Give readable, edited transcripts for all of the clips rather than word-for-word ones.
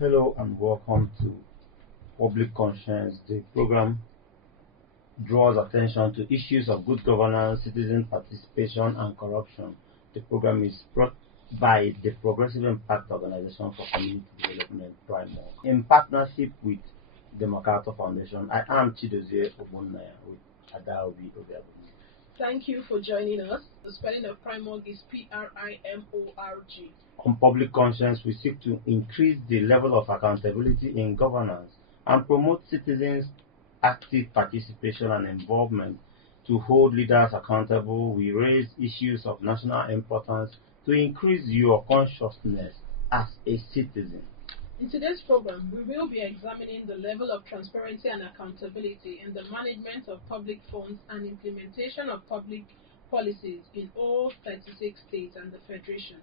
Hello and welcome to Public Conscience. The program draws attention to issues of good governance, citizen participation, and corruption. The program is brought by the Progressive Impact Organization for Community Development, PRIMORG, in partnership with the MacArthur Foundation. I am Chidozie Ogbonnaya with Adaobi Obiabu. Thank you for joining us. The spelling of PRIMORG is PRIMORG. On Public Conscience, we seek to increase the level of accountability in governance and promote citizens' active participation and involvement. To hold leaders accountable, we raise issues of national importance to increase your consciousness as a citizen. In today's program, we will be examining the level of transparency and accountability in the management of public funds and implementation of public policies in all 36 states and the Federation.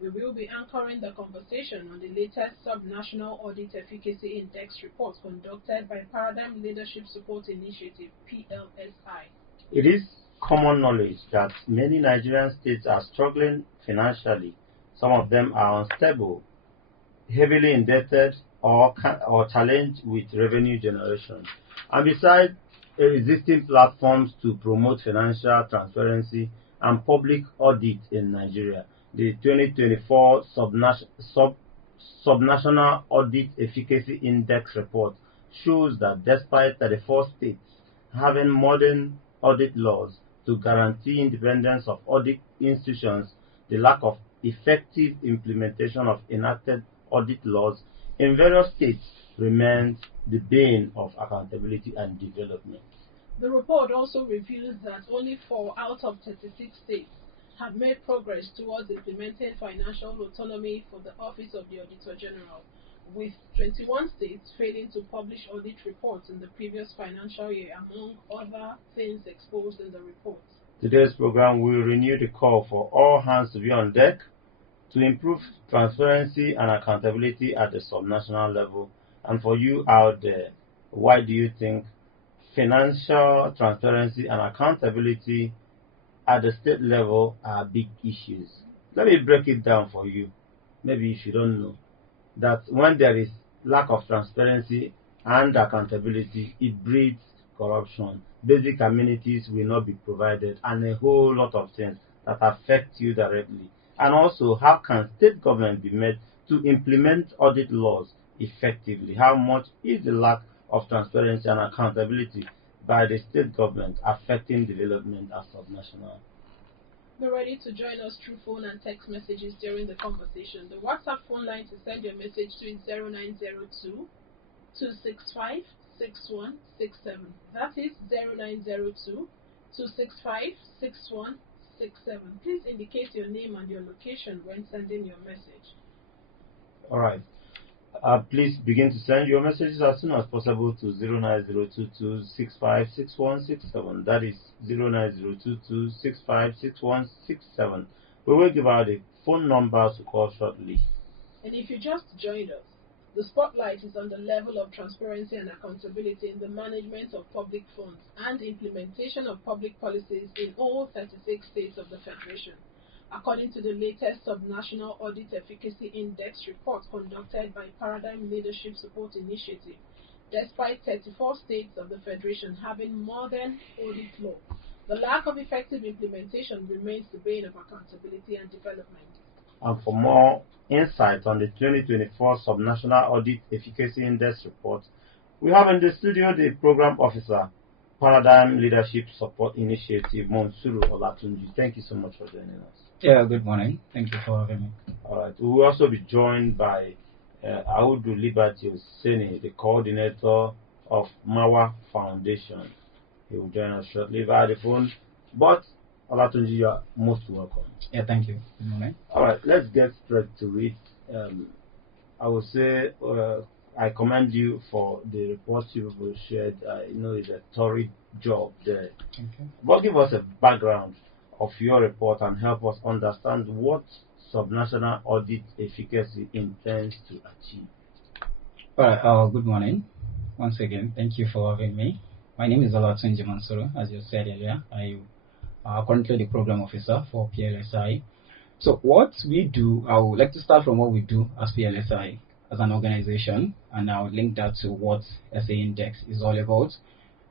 We will be anchoring the conversation on the latest Subnational Audit Efficacy Index report conducted by Paradigm Leadership Support Initiative, PLSI. It is common knowledge that many Nigerian states are struggling financially. Some of them are unstable, heavily indebted, or challenged with revenue generation. And besides existing platforms to promote financial transparency and public audit in Nigeria, the 2024 Subnational Audit Efficacy Index report shows that despite 34 states having modern audit laws to guarantee independence of audit institutions, the lack of effective implementation of enacted audit laws in various states remains the bane of accountability and development. The report also reveals that only 4 out of 36 states have made progress towards implementing financial autonomy for the Office of the Auditor General, with 21 states failing to publish audit reports in the previous financial year, among other things exposed in the report. Today's program will renew the call for all hands to be on deck to improve transparency and accountability at the subnational level. And for you out there, why do you think financial transparency and accountability at the state level are big issues? Let me break it down for you. Maybe if you don't know that when there is lack of transparency and accountability, it breeds corruption. Basic amenities will not be provided and a whole lot of things that affect you directly. And also, how can state government be made to implement audit laws effectively? How much is the lack of transparency and accountability by the state government affecting development at subnational? Be ready to join us through phone and text messages during the conversation. The WhatsApp phone line to send your message to is 0902 265 6167. That is 0902 265 6167. Please indicate your name and your location when sending your message. All right. Please begin to send your messages as soon as possible to 09022656167. That is 09022656167. We will give out the phone numbers to call shortly. And if you just joined us, the spotlight is on the level of transparency and accountability in the management of public funds and implementation of public policies in all 36 states of the Federation, according to the latest Subnational Audit Efficacy Index report conducted by Paradigm Leadership Support Initiative. Despite 34 states of the Federation having modern audit law, the lack of effective implementation remains the bane of accountability and development. And for more insight on the 2024 Subnational Audit Efficacy Index report, we have in the studio the Program Officer, Paradigm Leadership Support Initiative, Monsuru Olatunji. Thank you so much for joining us. Yeah, good morning. Thank you for having me. All right. We will also be joined by Audu Liberty Oseni, the coordinator of MacArthur Foundation. He will join us shortly via the phone. But Olatunji, you are most welcome. Yeah, thank you. Good morning. All right, let's get straight to it. I would say I commend you for the report you shared. I know it's a thorough job there. Okay. But give us a background of your report and help us understand what subnational audit efficacy intends to achieve. All right. Good morning. Once again, thank you for having me. My name is Olatunji Mansuru, as you said earlier. I am currently the program officer for PLSI. So what we do, I would like to start from what we do as PLSI. as an organization, and I'll link that to what SA Index is all about,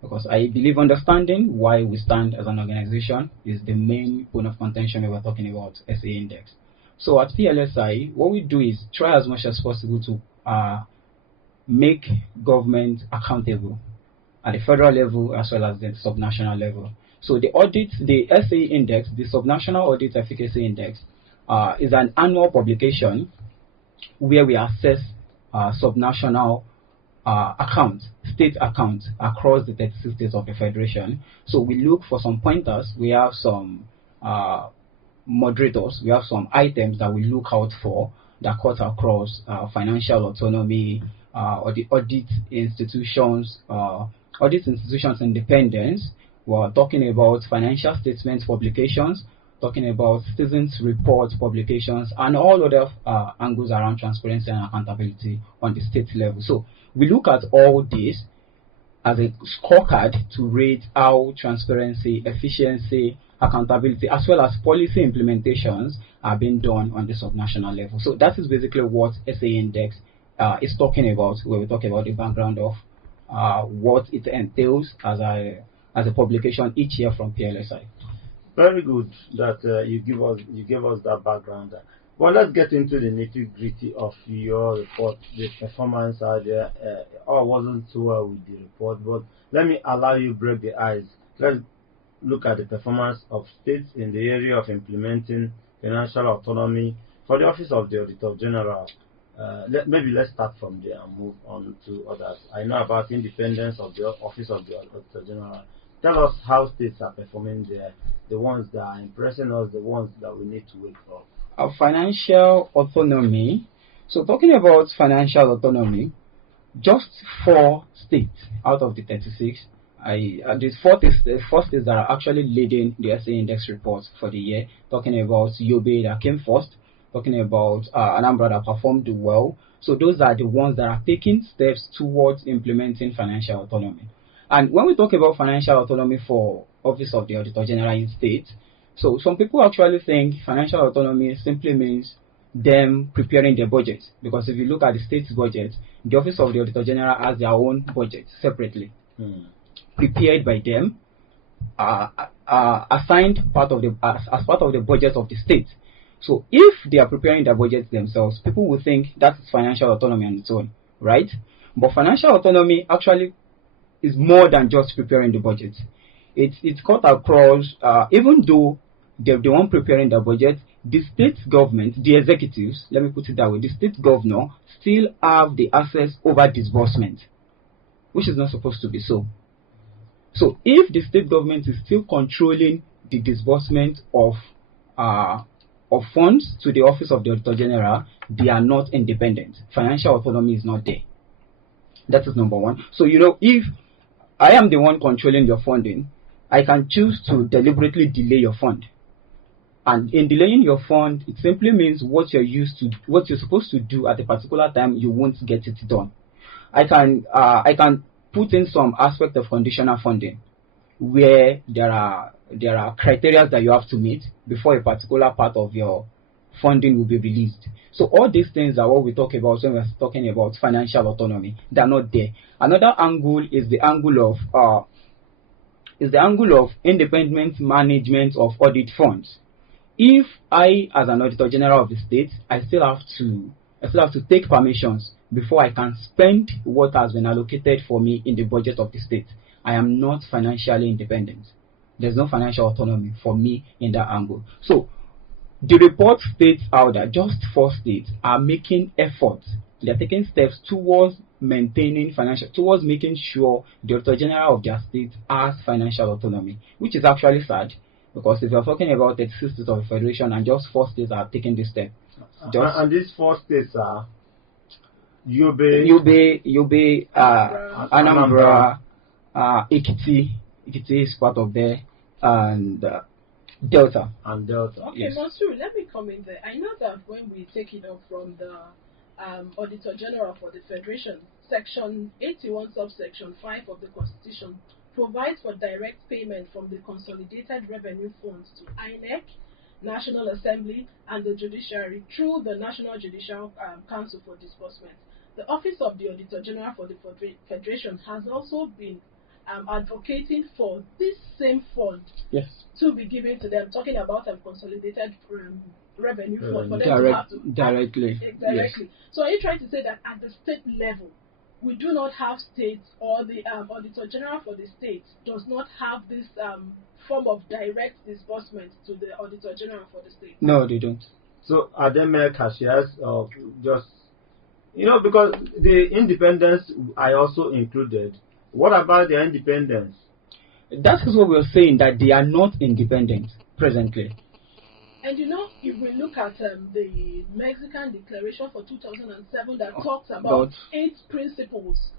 because I believe understanding why we stand as an organization is the main point of contention when we're talking about SA Index. So at PLSI, what we do is try as much as possible to make government accountable at the federal level as well as the subnational level. So the audit, the SA Index, the Subnational Audit Efficacy Index, is an annual publication where we assess subnational accounts, state accounts across the 36 states of the Federation. So we look for some pointers. We have some moderators. We have some items that we look out for that cut across financial autonomy, or the audit institutions independence. We're talking about financial statements publications, talking about citizens report publications, and all other angles around transparency and accountability on the state level. So we look at all this as a scorecard to rate how transparency, efficiency, accountability, as well as policy implementations are being done on the subnational level. So that is basically what SA Index is talking about when we talk about the background of what it entails as a publication each year from PLSI. Very good that you give us that background. Well, let's get into the nitty-gritty of your report. The performance out there, all wasn't too well with the report, but let me allow you break the ice. Let's look at the performance of states in the area of implementing financial autonomy for the Office of the Auditor General. Maybe let's start from there and move on to others. I know about independence of the Office of the Auditor General. Tell us how states are performing there, the ones that are impressing us, the ones that we need to wait for. Financial autonomy. So talking about financial autonomy, just 4 states out of the 36, these 4 states that are actually leading the SA Index report for the year, talking about Yobe that came first, talking about Anambra that performed well. So those are the ones that are taking steps towards implementing financial autonomy. And when we talk about financial autonomy for Office of the Auditor General in states, so some people actually think financial autonomy simply means them preparing their budget, because if you look at the state's budget, the Office of the Auditor General has their own budget separately, prepared by them, assigned as part of the budget of the state. So if they are preparing their budgets themselves, people will think that is financial autonomy on its own, right? But financial autonomy actually is more than just preparing the budget. It's cut across, even though they're the one preparing the budget, the state government, the executives, let me put it that way, the state governor still have the access over disbursement, which is not supposed to be so. So if the state government is still controlling the disbursement of funds to the Office of the Auditor General, they are not independent. Financial autonomy is not there. That is number one. So, if I am the one controlling your funding, I can choose to deliberately delay your fund. And in delaying your fund, it simply means what you're supposed to do at a particular time, you won't get it done. I can put in some aspect of conditional funding where there are criteria that you have to meet before a particular part of your funding will be released. So all these things are what we talk about when we're talking about financial autonomy. They're not there. Another angle is the angle of independent management of audit funds. If I, as an Auditor General of the state, I still have to take permissions before I can spend what has been allocated for me in the budget of the state. I am not financially independent. There's no financial autonomy for me in that angle. So the report states out that just 4 states are making efforts. They're taking steps towards maintaining towards making sure the Auditor General of their state has financial autonomy, which is actually sad, because if you're talking about the 36 states of the Federation and just 4 states are taking this step. And these 4 states are Yobe, Anambra, Ekiti is part of there, and Delta. Okay, yes. Mansur, let me come in there. I know that when we take it up from the Auditor General for the Federation, Section 81, subsection 5 of the Constitution provides for direct payment from the Consolidated Revenue Funds to INEC, National Assembly, and the judiciary through the National Judicial Council for disbursement. The Office of the Auditor General for the Federation has also been advocating for this same fund to be given to them, talking about a consolidated revenue fund for them to have to directly. Yes. So are you trying to say that at the state level, we do not have states, or the Auditor General for the states does not have this form of direct disbursement to the Auditor General for the state? No, they don't. So are they mere cashiers, or just, because the independents I also included. What about their independence? That is what we're saying, that they are not independent presently. And if we look at the Mexican Declaration for 2007 that talks about 8 principles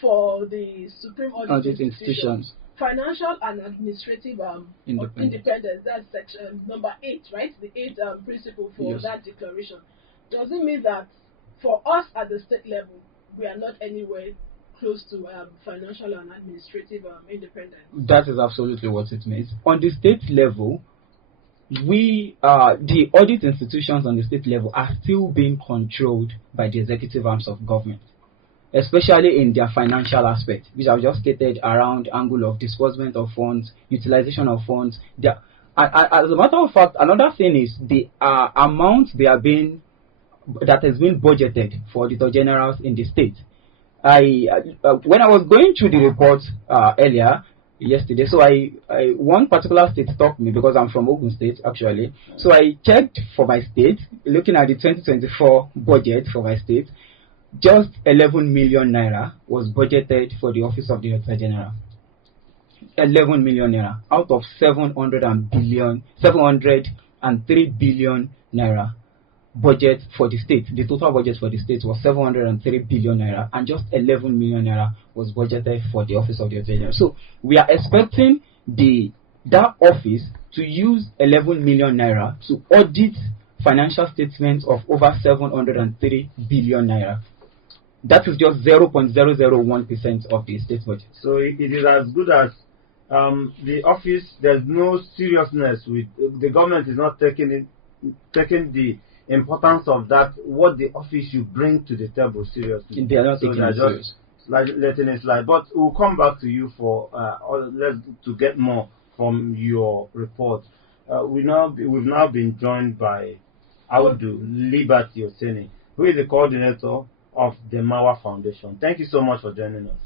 for the Supreme Audit Institutions, financial and administrative independence, that's section number 8, right? The 8th principle for that declaration. Does it mean that for us at the state level, we are not anywhere close to financial and administrative independence? That is absolutely what it means. On the state level, the audit institutions on the state level are still being controlled by the executive arms of government, especially in their financial aspect, which I've just stated around angle of disbursement of funds, utilization of funds. As a matter of fact, another thing is the amount that has been budgeted for auditor generals in the state. When I was going through the report earlier yesterday, so one particular state stopped me because I'm from Ogun State actually. So I checked for my state, looking at the 2024 budget for my state. Just 11 million naira was budgeted for the Office of the Auditor General. 11 million naira out of 703 billion naira budget for the state. The total budget for the state was 703 billion naira, and just 11 million naira was budgeted for the Office of the Auditor General. So we are expecting that office to use 11 million naira to audit financial statements of over 703 billion naira. That is just 0.001% of the state budget. So it is as good as the office. There's no seriousness with the government is not taking the importance of that, what the office should bring to the table seriously. They are not taking it serious. Letting it slide. But we'll come back to you to get more from your report. We've now been joined by Audu Liberty Oseni, who is the coordinator of the MacArthur Foundation. Thank you so much for joining us.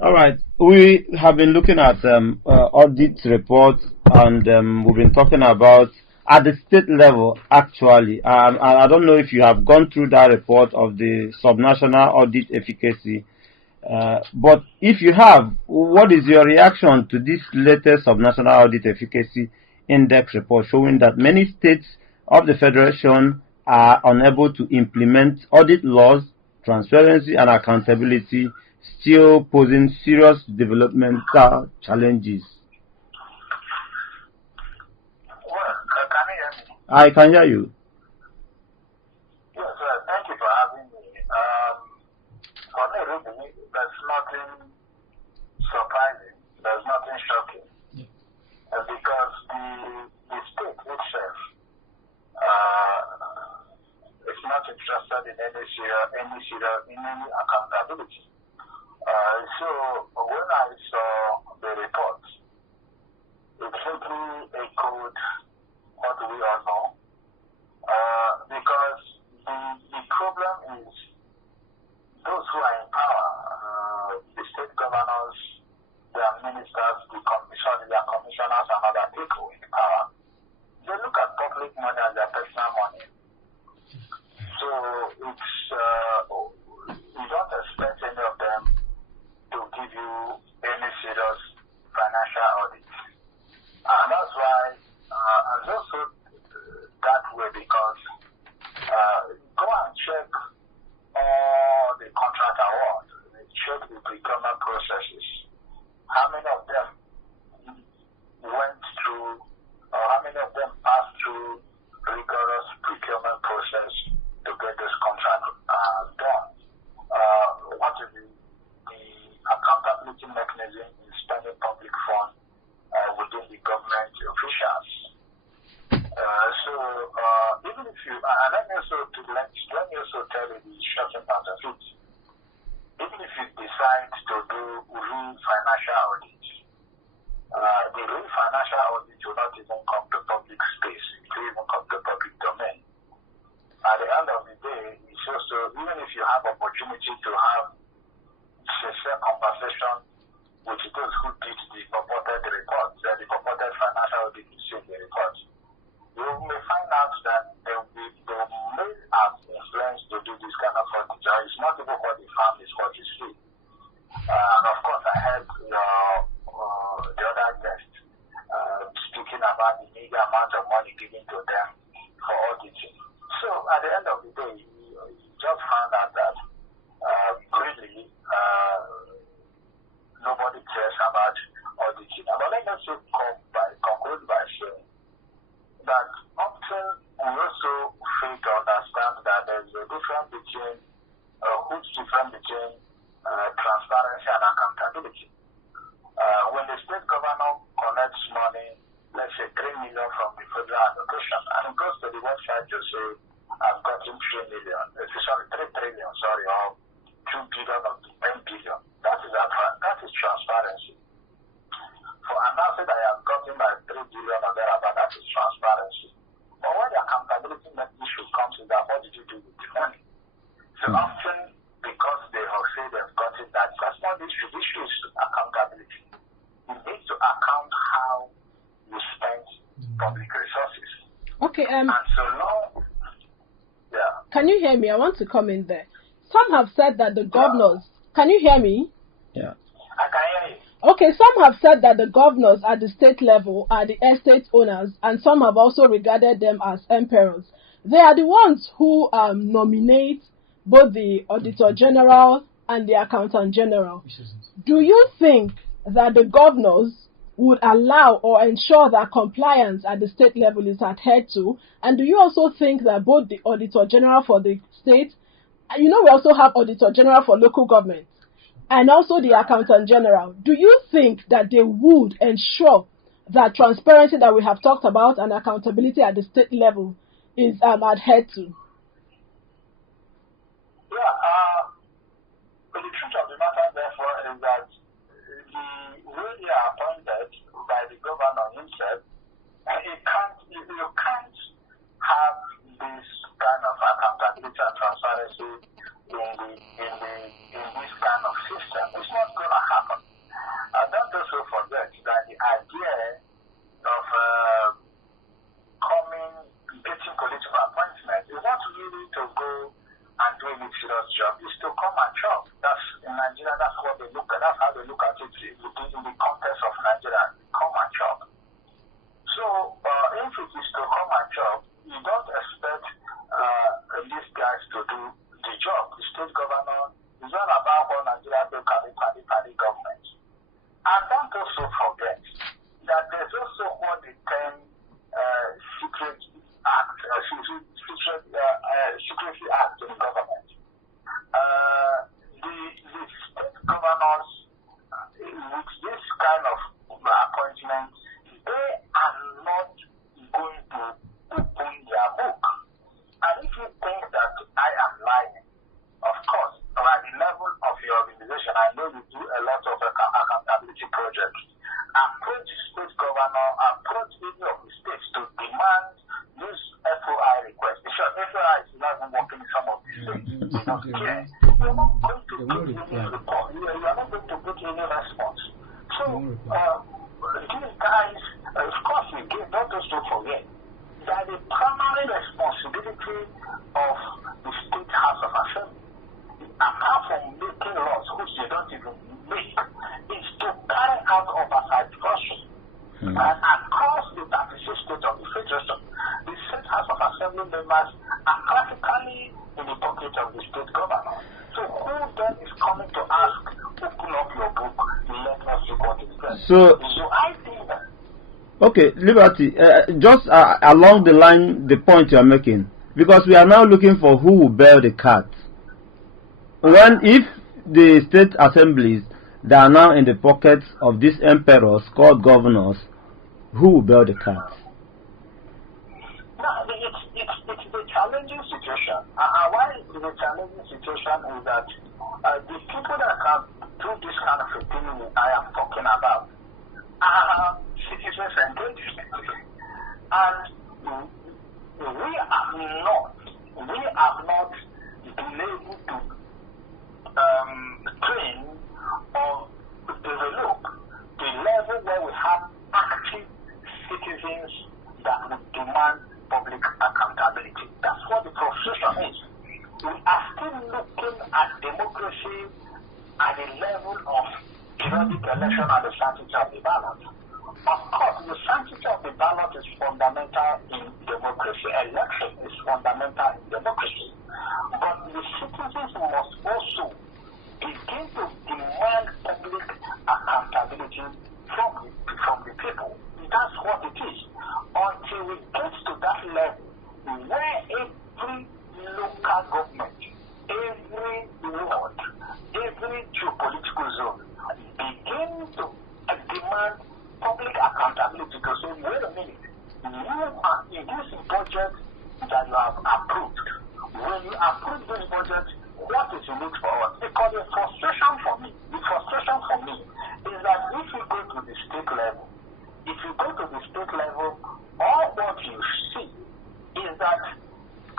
All right, we have been looking at audit reports, and we've been talking about at the state level. Actually, I don't know if you have gone through that report of the subnational audit efficacy, but if you have, what is your reaction to this latest subnational audit efficacy index report showing that many states of the federation are unable to implement audit laws, transparency and accountability, still posing serious developmental challenges? I can hear you. Yes, thank you for having me. For me, really, there's nothing surprising. There's nothing shocking. Because the state itself is not interested in any accountability. So when I saw the report, it simply echoed what we all know, because the problem is those who are in power, the state governors, their ministers, their commissioners and other people in power, they look at public money as their personal money. So it's you don't expect any of them to give you any serious financial audit. And that's why and also that way, because go and check all the contract awards, check the procurement processes. How many of them went through, or how many of them passed through rigorous even if you, and let me also tell you the short term benefits. Even if you decide to do real financial audit, the real financial audit will not even come to public space. It will even come to public domain. At the end of the day, it's also, even if you have opportunity to have sincere conversation with those who did the purported reports, the purported financial audit in the report, you may find out that they may have influence to do this kind of audit. It's not even what they found, is what you see. And of course, I heard the other guest speaking about the meager amount of money given to them for auditing. So at the end of the day, you just found out that really nobody cares about auditing. But let me also conclude by saying that often we also fail to understand that there is a difference between transparency and accountability. When the state governor collects money, let's say 3 million from the federal allocation, and it goes to the website to say, I've gotten 3 trillion, or 2 billion or 10 billion. That is transparency. For announcing that I have gotten my 3 billion or thereabout, that is transparency. But when the accountability issue comes, is that what did you do with the money? So often, because they have said they've gotten that, that's not the issue. The issue is accountability. You need to account how you spend public resources. Okay. And so long. Yeah. Can you hear me? I want to come in there. Some have said that the governors. Can you hear me? Yeah. I can hear you. Okay, some have said that the governors at the state level are the estate owners, and some have also regarded them as emperors. They are the ones who nominate both the Auditor General and the Accountant General. Do you think that the governors would allow or ensure that compliance at the state level is adhered to? And do you also think that both the Auditor General for the state, we also have Auditor General for local government, and also the Accountant General, do you think that they would ensure that transparency that we have talked about and accountability at the state level is adhered to? But the truth of the matter, therefore, is that the way they are appointed by the governor himself, you can't have this kind of accountability and transparency in this kind of system. It's not going to happen. Don't also forget that the idea of getting political appointment is not really to go and do any serious job. It's to come and chop. That's in Nigeria. That's what they look at. That's how they look at it in the context of Nigeria. Come and chop. So if it is to come and chop, you don't expect these guys to do the job. The state governor is all about what Nigeria do party government. And don't also forget that there's also what they term secret act, secrecy act in government. The state governors, with this kind of appointment, they are not going to open their book. And if you think that I am lying, of course, at the level of your organization, I know you do a lot of accountability projects. Approach state governor, approach any of the states to demand this FOI request. Because FOI is not even working in some of the states. They don't care. You're not going to put any report. You're not going to put any response. So, these guys, of course, don't also forget that the primary responsibility of the state House of Assembly, apart from making laws, which they don't even make, is to carry out oversight function. And across the 36 states of the Federation, the state House of Assembly members are practically in the pocket of the state governor. So who then is coming to ask, open up your book, let us see what is there? So I think that. Okay, Liberty, just along the line, the point you are making, because we are now looking for who will bear the cat. If the state assemblies that are now in the pockets of these emperors called governors, who will bear the cat? No, it's the challenging situation is that the people that can do this kind of a thing I am talking about are citizens engaged. And we have not been able to train or develop the level where we have active citizens that would demand public accountability. That's what the frustration is. We are still looking at democracy at the level of periodic election and the sanctity of the ballot. Of course, the sanctity of the ballot is fundamental in democracy. Election is fundamental in democracy. But the citizens must also begin to demand public accountability from the people. That's what it is. Until we get to that level where every local government, every ward, every geopolitical zone begin to demand public accountability to say, wait a minute, you are in this budget that you have approved. When you approve this budget, what is in it for us? Because the frustration for me is that if you go to the state level, all what you see is that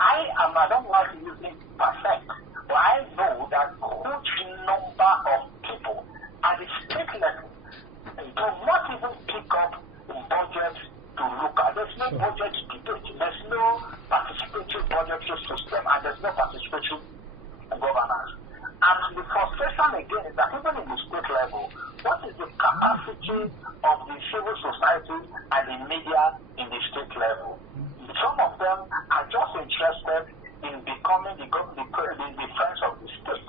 I don't like using percent, but I know that huge number of people at the state level do not even pick up budget to look at. There's no budget debate. There's no participatory budgetary system, and there's no participatory governance. And the frustration again is that even in the state level, what is the capacity of the civil society and the media in the state level? Some of them are just interested in becoming the friends of the state.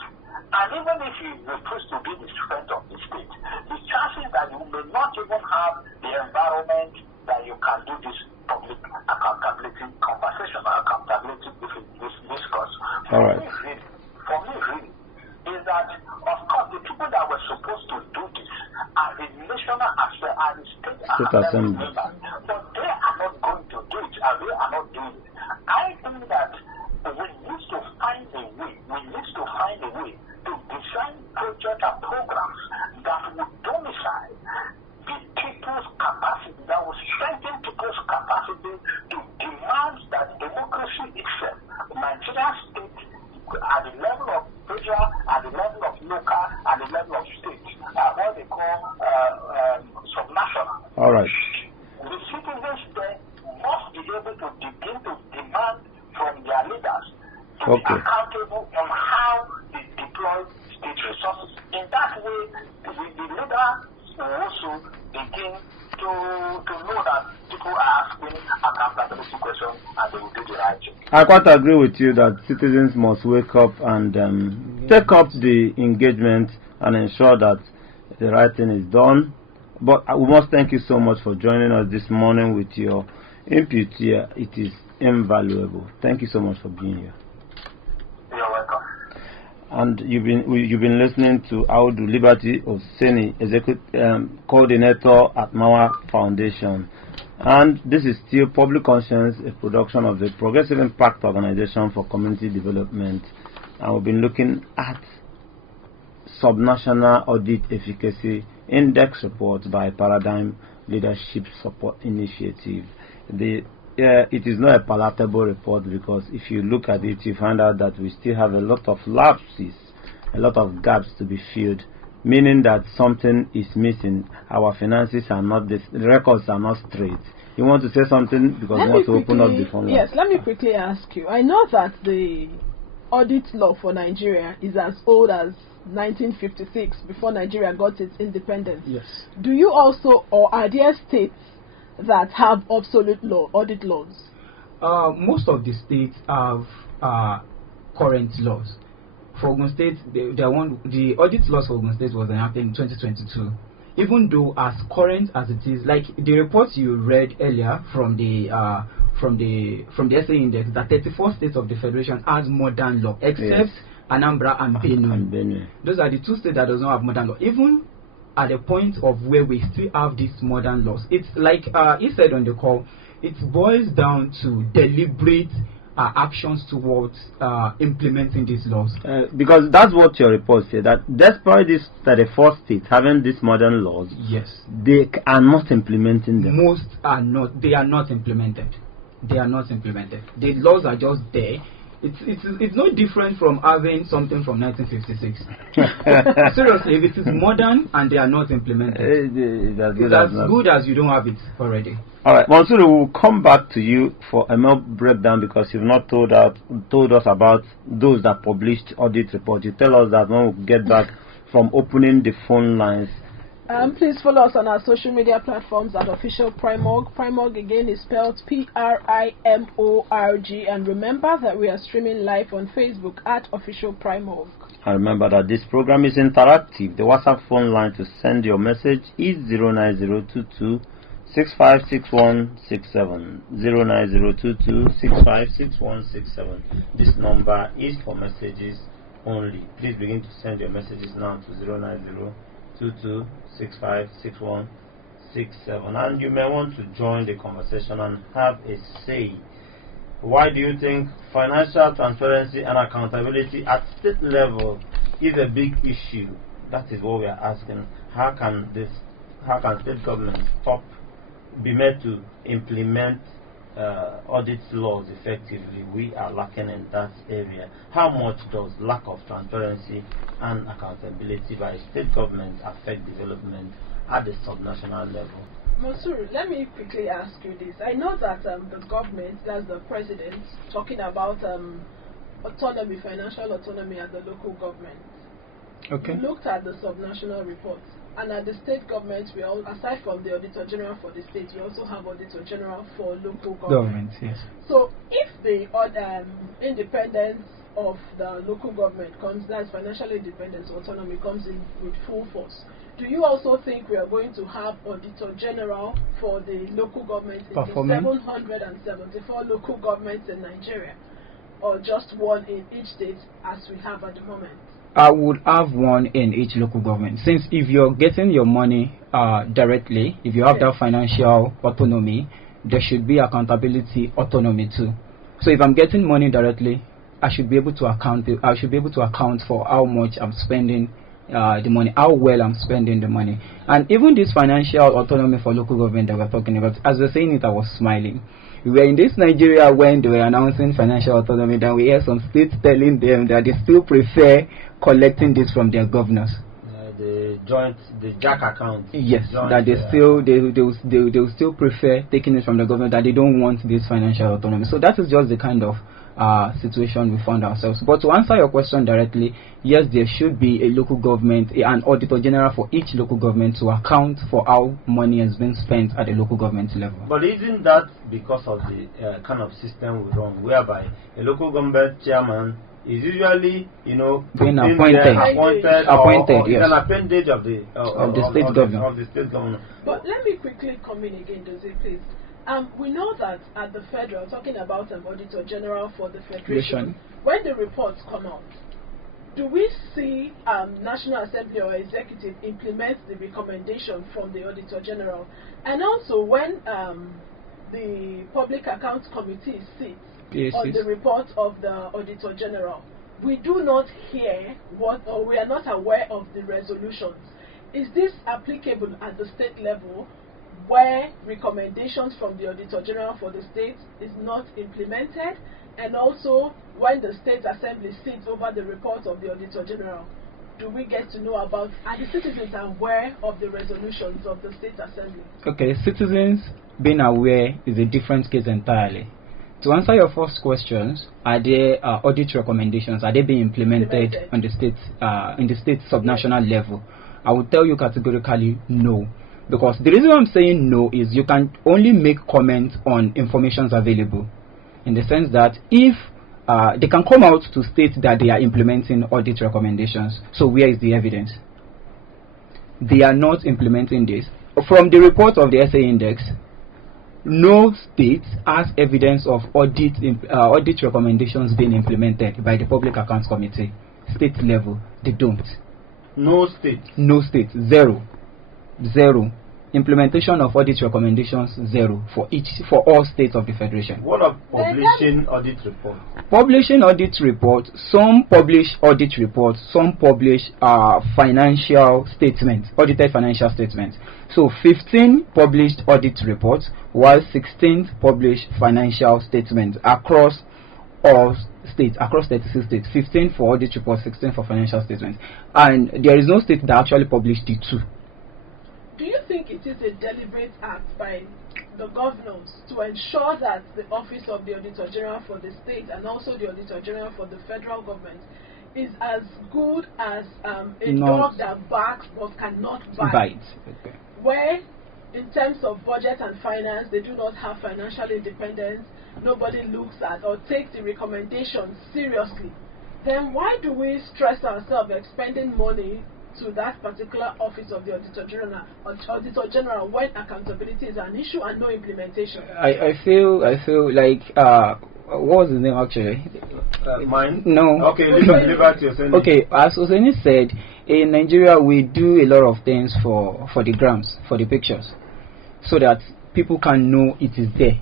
And even if you refuse to be the friend of the state, the chances that you may not even have the environment that you can do this public accountability conversation or accountability discourse. All right. For me, really, is that, of course, the people that were supposed to do this are the national assembly and the state assembly members, but they are not going to do it, and they are not doing it. I think that we need to find a way to design projects and programs that would domicile the people's capacity, that would strengthen people's capacity to demand that democracy itself, Nigerian state, at the level of federal, at the level of local, at the level of state, what they call subnational. All right. The citizens there must be able to begin to demand from their leaders to be accountable on how they deploy state resources. In that way, the leaders will also begin to know that people are asking accountability questions and they will do the right thing. I quite agree with you that citizens must wake up and take up the engagement and ensure that the right thing is done. But we must thank you so much for joining us this morning with your input here. It is invaluable. Thank you so much for being here. You're welcome. And you've been listening to Audu Liberty Oseni, Executive Coordinator at MacArthur Foundation. And this is still Public Conscience, a production of the Progressive Impact Organization for Community Development. And we've been looking at Subnational Audit Efficacy Index Report by Paradigm Leadership Support Initiative. It is not a palatable report because if you look at it, you find out that we still have a lot of lapses, a lot of gaps to be filled, meaning that something is missing. Our finances are not, the records are not straight. You want to say something because you want to open up the phone line? Yes, let me quickly ask you. I know that the audit law for Nigeria is as old as 1956, before Nigeria got its independence. Yes. Do you also, or are there states that have obsolete audit laws? Most of the states have current laws. For Ogun State, the audit laws for Ogun State was enacted in 2022. Even though as current as it is, like the report you read earlier from the SA Index, that 34 states of the Federation has modern law, except Anambra and Benue. Those are the two states that does not have modern law. Even at the point of where we still have these modern laws, it's like he said on the call, it boils down to deliberate actions towards implementing these laws? Because that's what your report said, that despite these 34 states having these modern laws, yes, they are not implementing them. Most are not. They are not implemented. They are not implemented. The laws are just there. It's no different from having something from 1956. Seriously, if it is modern and they are not implemented, it's as good as you don't have it already. All right, Mansuru, we'll come back to you for a more breakdown because you've not told us about those that published audit report. You tell us that when we get back from opening the phone lines. Please follow us on our social media platforms at Official PRIMORG. PRIMORG again is spelled PRIMORG, and remember that we are streaming live on Facebook at Official PRIMORG. And remember that this program is interactive. The WhatsApp phone line to send your message is 09022 656167 09022 656167. This number is for messages only. Please begin to send your messages now to 09022 656167, and you may want to join the conversation and have a say. Why do you think financial transparency and accountability at state level is a big issue? That is what we are asking. How can state governments be made to implement audit laws effectively? We are lacking in that area. How much does lack of transparency and accountability by state governments affect development at the subnational level? Mansur, let me quickly ask you this. I know that the government, that's the president, talking about autonomy, financial autonomy at the local government. Okay. We looked at the subnational reports. And at the state government, we all, aside from the Auditor General for the state, we also have Auditor General for local government. Yes. So if the independence of the local government comes, that's financial independence, autonomy comes in with full force, do you also think we are going to have Auditor General for the local government in the 774 local governments in Nigeria, or just one in each state as we have at the moment? I would have one in each local government, since if you're getting your money directly, if you have that financial autonomy, there should be accountability autonomy too. So if I'm getting money directly, I should be able to account for how much I'm spending the money, how well I'm spending the money. And even this financial autonomy for local government that we're talking about, as we're saying it, I was smiling. We were in this Nigeria when they were announcing financial autonomy, then we hear some states telling them that they still prefer collecting this from their governors. The JAC account. Yes, that they will still prefer taking it from the government, that they don't want this financial autonomy. So that is just the kind of situation we found ourselves. But to answer your question directly, yes, there should be a local government, an Auditor General for each local government to account for how money has been spent at the local government level. But isn't that because of the kind of system we run, whereby a local government chairman is usually, being appointed, yes, an appendage of the state government. But let me quickly come in again, Dozie, please. We know that at the federal, talking about an Auditor General for the Federation, when the reports come out, do we see National Assembly or Executive implement the recommendation from the Auditor General? And also when the Public Accounts Committee sits on the report of the Auditor General, we do not hear or we are not aware of the resolutions. Is this applicable at the state level, where recommendations from the Auditor General for the state is not implemented, and also when the State Assembly sits over the report of the Auditor General, do we get to know about, are the citizens aware of the resolutions of the State Assembly? Okay, citizens being aware is a different case entirely. To answer your first questions, are there audit recommendations, are they being implemented on the state, in the state subnational level? I would tell you categorically no. Because the reason I'm saying no is you can only make comments on information available, in the sense that if they can come out to state that they are implementing audit recommendations, so where is the evidence? They are not implementing this. From the report of the SA Index, no state has evidence of audit recommendations being implemented by the Public Accounts Committee. State level, they don't. No state? No state. Zero. Implementation of audit recommendations 0 for all states of the federation. What of publishing audit reports? Publishing audit reports, some publish audit reports, some publish financial statements, audited financial statements. So 15 published audit reports, while 16 published financial statements across all states, across 36 states. 15 for audit reports, 16 for financial statements. And there is no state that actually published the two. Do you think it is a deliberate act by the governors to ensure that the office of the Auditor General for the state and also the Auditor General for the federal government is as good as a dog that barks but cannot bite? Okay. Where, in terms of budget and finance, they do not have financial independence, nobody looks at or takes the recommendations seriously, then why do we stress ourselves expending money to that particular office of the Auditor General when accountability is an issue and no implementation? I feel like what was his name actually? Mine? No. Okay, Liberty Oseni. Okay, as Oseni said, in Nigeria we do a lot of things for the grams, for the pictures, so that people can know it is there.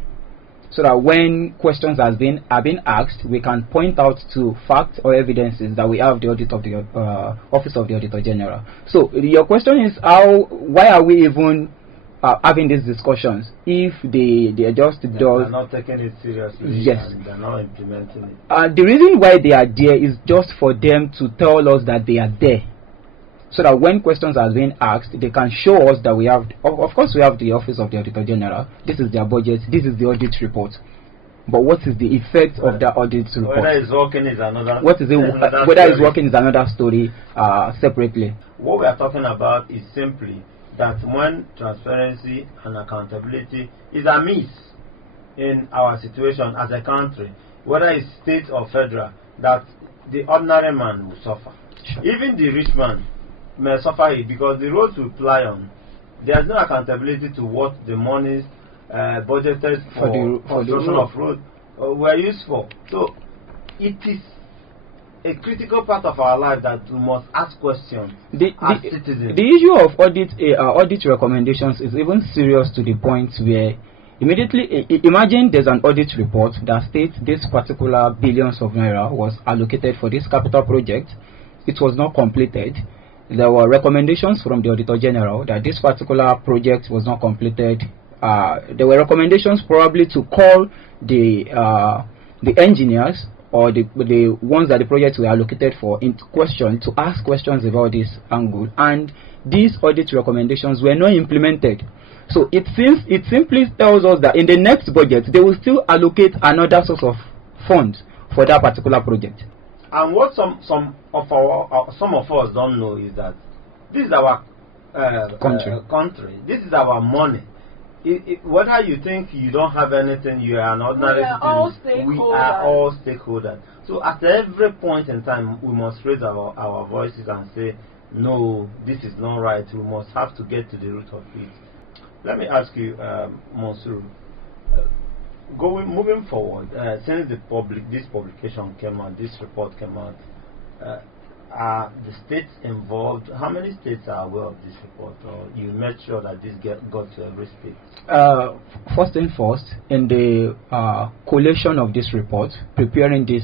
So that when questions are being asked, we can point out to facts or evidences that we have the audit of the Office of the Auditor General. So your question is why are we even having these discussions if they just are not taking it seriously? Yes. And they're not implementing it. The reason why they are there is just for them to tell us that they are there, so that when questions are being asked, they can show us that we have, of course we have the Office of the Auditor General, this is their budget, this is the audit report. But what is the effect of the audit report? Whether it's working is another. Whether it's working is another story separately. What we are talking about is simply that when transparency and accountability is amiss in our situation as a country, whether it's state or federal, that the ordinary man will suffer. Sure. Even the rich man may suffer it, because the roads we ply on, there is no accountability to what the monies budgeted for construction of road were used for. So it is a critical part of our life that we must ask questions as citizens. The issue of audit recommendations is even serious to the point where immediately, imagine there's an audit report that states this particular billions of naira was allocated for this capital project. It was not completed. There were recommendations from the Auditor General that this particular project was not completed. There were recommendations probably to call the engineers or the ones that the projects were allocated for into question, to ask questions about this angle, and these audit recommendations were not implemented. So it simply tells us that in the next budget they will still allocate another source of funds for that particular project. And what some of us don't know is that this is our country. This is our money. Whether you think you don't have anything, you are an ordinary citizen. We are all stakeholders. So at every point in time, we must raise our voices and say, no, this is not right. We must have to get to the root of it. Let me ask you, Monsieur, moving forward, since this publication came out, this report came out, are the states involved? How many states are aware of this report, or you made sure that this got to every state? First and first, in the collation of this report, preparing this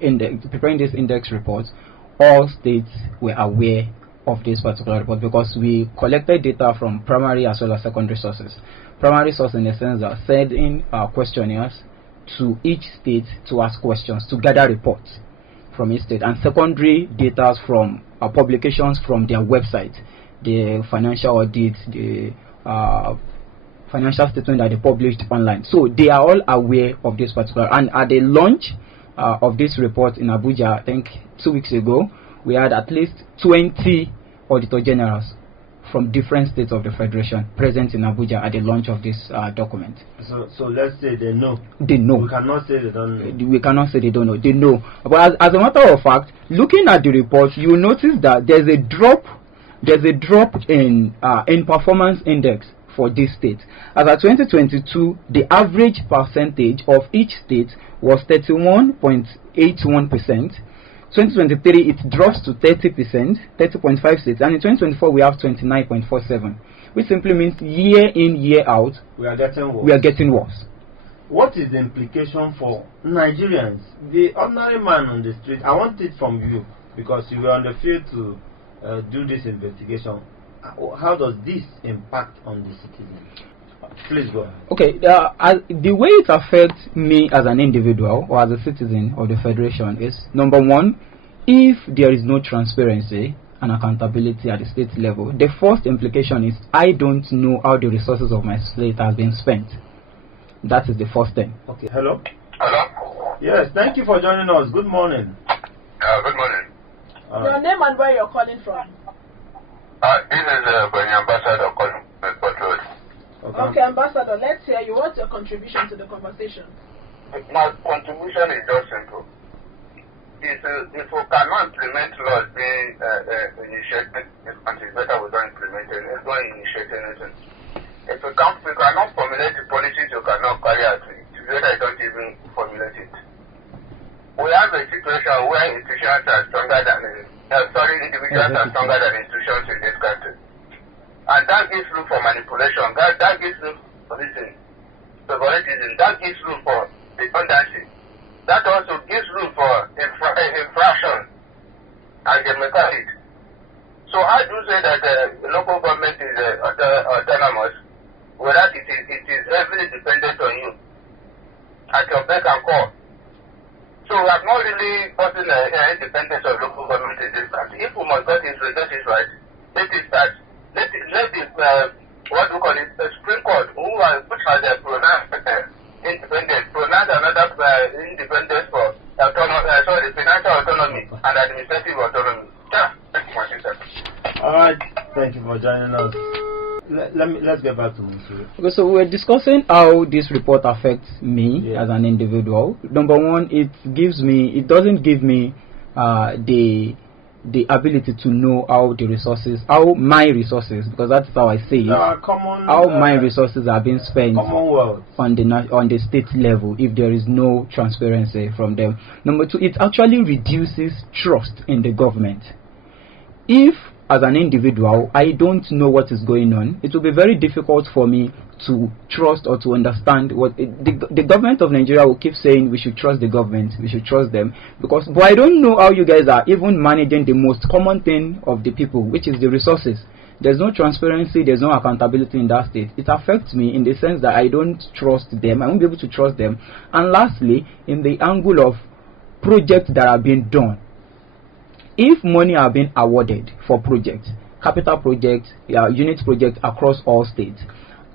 index report, all states were aware of this particular report, because we collected data from primary as well as secondary sources. Primary source in the sense that sending questionnaires to each state to ask questions, to gather reports from each state, and secondary data from publications from their website, the financial audit, the financial statement that they published online. So they are all aware of this particular. And at the launch of this report in Abuja, I think 2 weeks ago, we had at least 20 Auditor Generals from different states of the Federation present in Abuja at the launch of this document. So let's say they know. They know. We cannot say they don't know. We cannot say they don't know. They know. But as a matter of fact, looking at the report, you will notice that there's a drop in performance index for this state. As of 2022, the average percentage of each state was 31.81%, 2023 it drops to 30%, 30.56, and in 2024 we have 29.47, which simply means year in, year out, we are getting worse. We are getting worse. What is the implication for Nigerians, the ordinary man on the street? I want it from you, because you were on the field to do this investigation. How does this impact on the citizen? Please go ahead. Okay, the way it affects me as an individual or as a citizen of the Federation is, number one, if there is no transparency and accountability at the state level, the first implication is I don't know how the resources of my state has been spent. That is the first thing. Okay, hello? Hello? Yes, thank you for joining us. Good morning. Good morning. Your name and where you're calling from? This is Benny Ambassador calling from Port Road. Okay, Ambassador, let's hear you. What's your contribution to the conversation? My contribution is just simple. If we cannot implement laws being initiated, it's better we don't implement it. Let's don't initiate anything. If we cannot formulate the policies, you cannot carry out it. It's better I don't even formulate it. We have a situation where institutions are stronger than individuals are stronger than institutions in this country. And that gives room for manipulation. That gives room for favoritism. That gives room for redundancy. That also gives room for infraction and they make it. So how do you say that the local government is autonomous, whereas it is heavily dependent on you at your beck and call? So we have not really gotten independence of local government in this country. If we must get it right, let the what do you call it, the Supreme Court, which has pronounced independence, pronounced another independence for financial autonomy and administrative autonomy. All right, thank you for joining us. Let's get back to Monsieur. Okay, so we're discussing how this report affects me as an individual. Number one, it doesn't give me the ability to know how my resources, because that's how I say it, how my resources are being spent on the state level if there is no transparency from them. Number two, it actually reduces trust in the government. If as an individual I don't know what is going on, it will be very difficult for me to trust or to understand what the government of Nigeria will keep saying we should trust the government, we should trust them, but I don't know how you guys are even managing the most common thing of the people, which is the resources. There's no transparency, there's no accountability in that state. It affects me in the sense that I don't trust them, I won't be able to trust them. And lastly, in the angle of projects that are being done, if money are being awarded for projects, capital projects, unit projects across all states,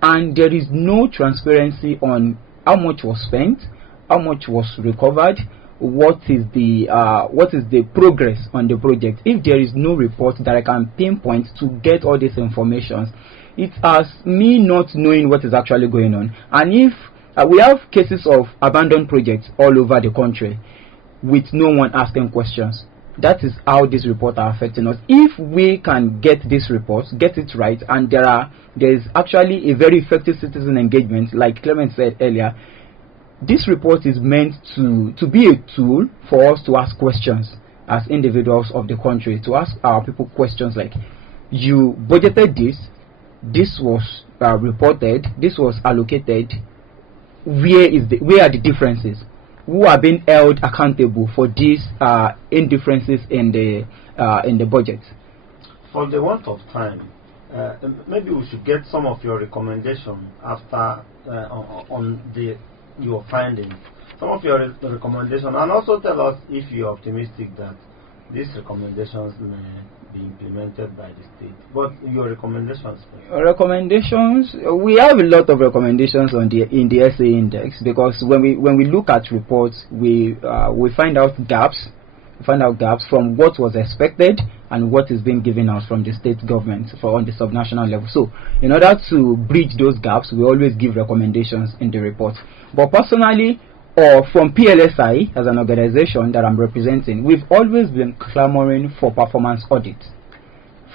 and there is no transparency on how much was spent, how much was recovered, what is the progress on the project, if there is no report that I can pinpoint to get all these information, it has me not knowing what is actually going on. And if we have cases of abandoned projects all over the country with no one asking questions. That is how these reports are affecting us. If we can get these reports, get it right, and there is actually a very effective citizen engagement, like Clement said earlier, this report is meant to be a tool for us to ask questions as individuals of the country, to ask our people questions like, you budgeted this was reported, this was allocated, where are the differences? Who are being held accountable for these indifferences in the budget? For the want of time, maybe we should get some of your recommendations after on your findings. Some of your recommendations, and also tell us if you're optimistic that these recommendations may be implemented by the state. But your recommendations. Recommendations. We have a lot of recommendations in the SA index, because when we look at reports, we find out gaps. We find out gaps from what was expected and what is being given out from the state government on the subnational level. So, in order to bridge those gaps, we always give recommendations in the report. But personally, or from PLSI as an organization that I'm representing, we've always been clamoring for performance audit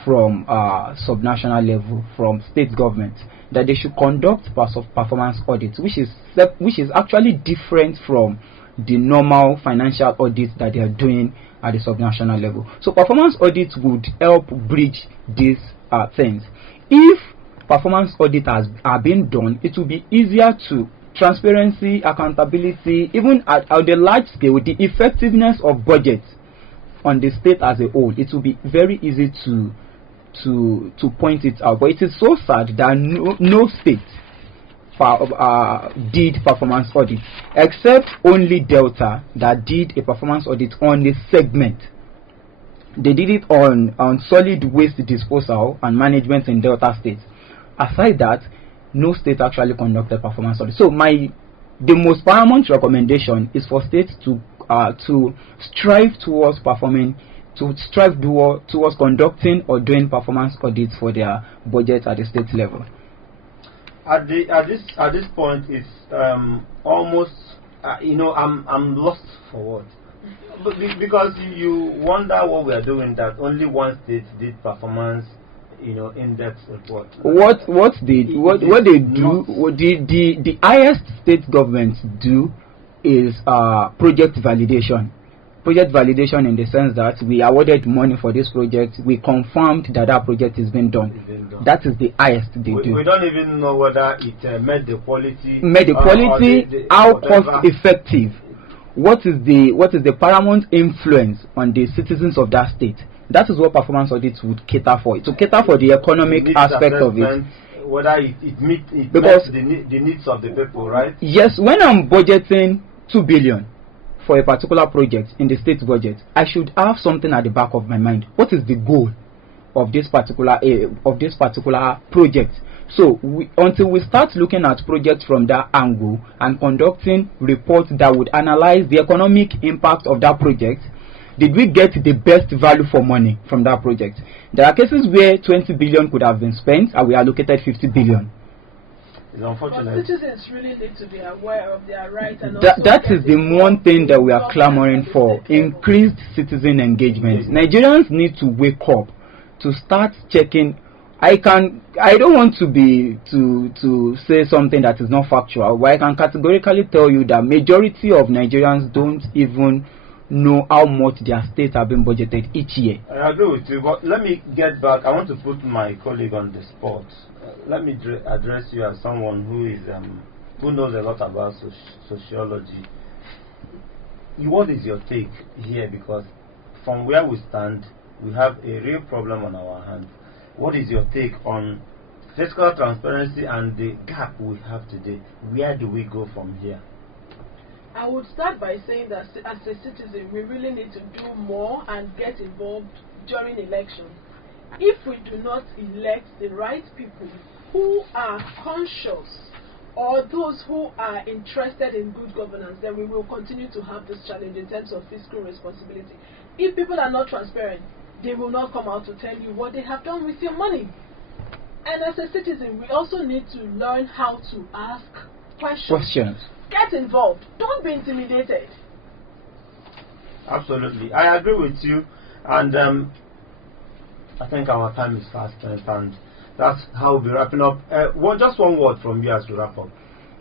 from subnational level, from state government, that they should conduct performance audits, which is actually different from the normal financial audits that they are doing at the subnational level. So performance audits would help bridge these things. If performance audits are being done, it will be easier to transparency, accountability, even at the large scale, the effectiveness of budgets on the state as a whole. It will be very easy to point it out. But it is so sad that no state did performance audit, except only Delta that did a performance audit on a segment. They did it on solid waste disposal and management in Delta State. Aside that, no state actually conducted performance audit. So the most paramount recommendation is for states to strive towards conducting or doing performance audits for their budget at the state level. At this point, it's almost I'm lost for what, because you wonder what we are doing, that only one state did performance in-depth report. What they do, the highest state governments do is project validation. Project validation in the sense that we awarded money for this project, we confirmed that project is being done. That is the highest they do. We don't even know whether it met the quality. How cost effective. What is the paramount influence on the citizens of that state? That is what performance audits would cater for. To cater for the economic aspect of it. Whether it meets the needs of the people, right? Yes, when I'm budgeting 2 billion for a particular project in the state budget, I should have something at the back of my mind. What is the goal of this particular project? So until we start looking at projects from that angle and conducting reports that would analyze the economic impact of that project, did we get the best value for money from that project? There are cases where 20 billion could have been spent and we allocated 50 billion. It's unfortunate. But citizens really need to be aware of their rights. And that is the one thing that we are clamoring for: increased citizen engagement. Nigerians need to wake up to start checking. I don't want to say something that is not factual, but I can categorically tell you that majority of Nigerians don't even know how much their states have been budgeted each year. I agree with you, but let me get back. I want to put my colleague on the spot. Let me address you as someone who knows a lot about sociology. What is your take here? Because from where we stand, we have a real problem on our hands. What is your take on fiscal transparency and the gap we have today? Where do we go from here? I would start by saying that as a citizen, we really need to do more and get involved during elections. If we do not elect the right people who are conscious or those who are interested in good governance, then we will continue to have this challenge in terms of fiscal responsibility. If people are not transparent, they will not come out to tell you what they have done with your money. And as a citizen, we also need to learn how to ask questions. Get involved. Don't be intimidated. Absolutely. I agree with you. And I think our time is fast spent, and that's how we'll be wrapping up. Just one word from you as we wrap up.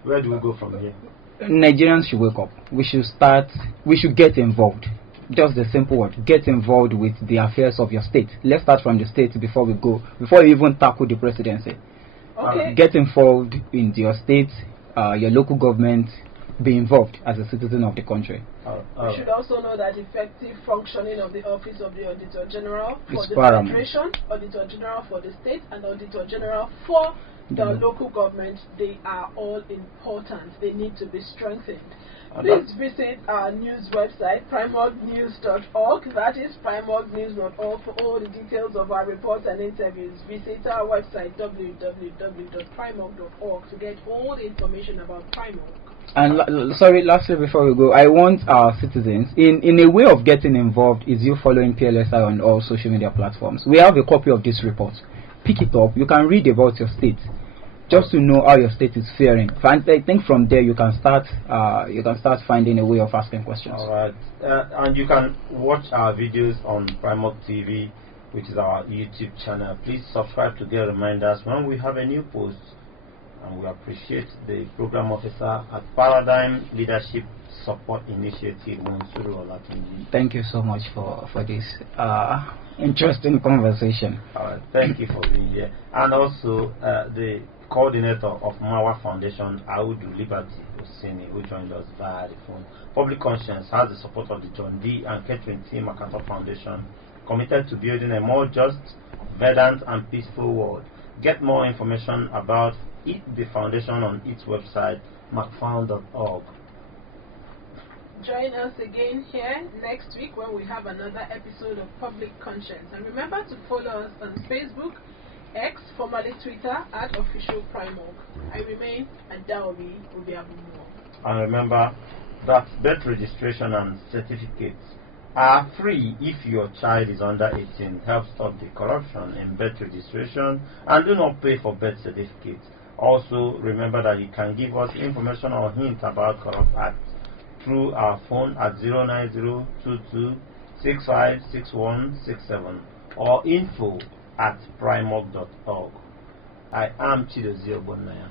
Where do we go from here? Nigerians should wake up. We should get involved. Just the simple word: get involved with the affairs of your state. Let's start from the state before we even tackle the presidency. Okay. Get involved in your state, your local government. Be involved as a citizen of the country. We should also know that effective functioning of the Office of the Auditor General for the Federation, Auditor General for the state, and Auditor General for the local government, they are all important. They need to be strengthened. Please visit our news website, PRIMORGnews.org. That is PRIMORGnews.org for all the details of our reports and interviews. Visit our website, www.primorg.org, to get all the information about PRIMORG. And lastly, before we go, I want our citizens, in a way of getting involved, is you following PLSI on all social media platforms. We have a copy of this report. Pick it up. You can read about your state, just to know how your state is faring. And I think from there you can start finding a way of asking questions. All right, and you can watch our videos on PRIMORG TV, which is our YouTube channel. Please subscribe to get reminders when we have a new post. and we appreciate the program officer at Paradigm Leadership Support Initiative, Monsuru Olatunji. Thank you so much for this interesting conversation. Thank you for being here. And also the coordinator of MAWA Foundation, Audu Liberty Osini, who joined us via the phone. Public Conscience has the support of the John D. and Catherine T. MacArthur Foundation, committed to building a more just, verdant, and peaceful world. Get more information about the foundation on its website, macfound.org. Join us again here next week when we have another episode of Public Conscience. And remember to follow us on Facebook, X, formerly Twitter, at Official PRIMORG. I remain Adaobi Obiabumo. And remember that birth registration and certificates are free if your child is under 18. Help stop the corruption in birth registration and do not pay for birth certificates. Also, remember that you can give us information or hints about corrupt acts through our phone at 09022656167 or info@primorg.org. I am Chidozie Ogbonnaya.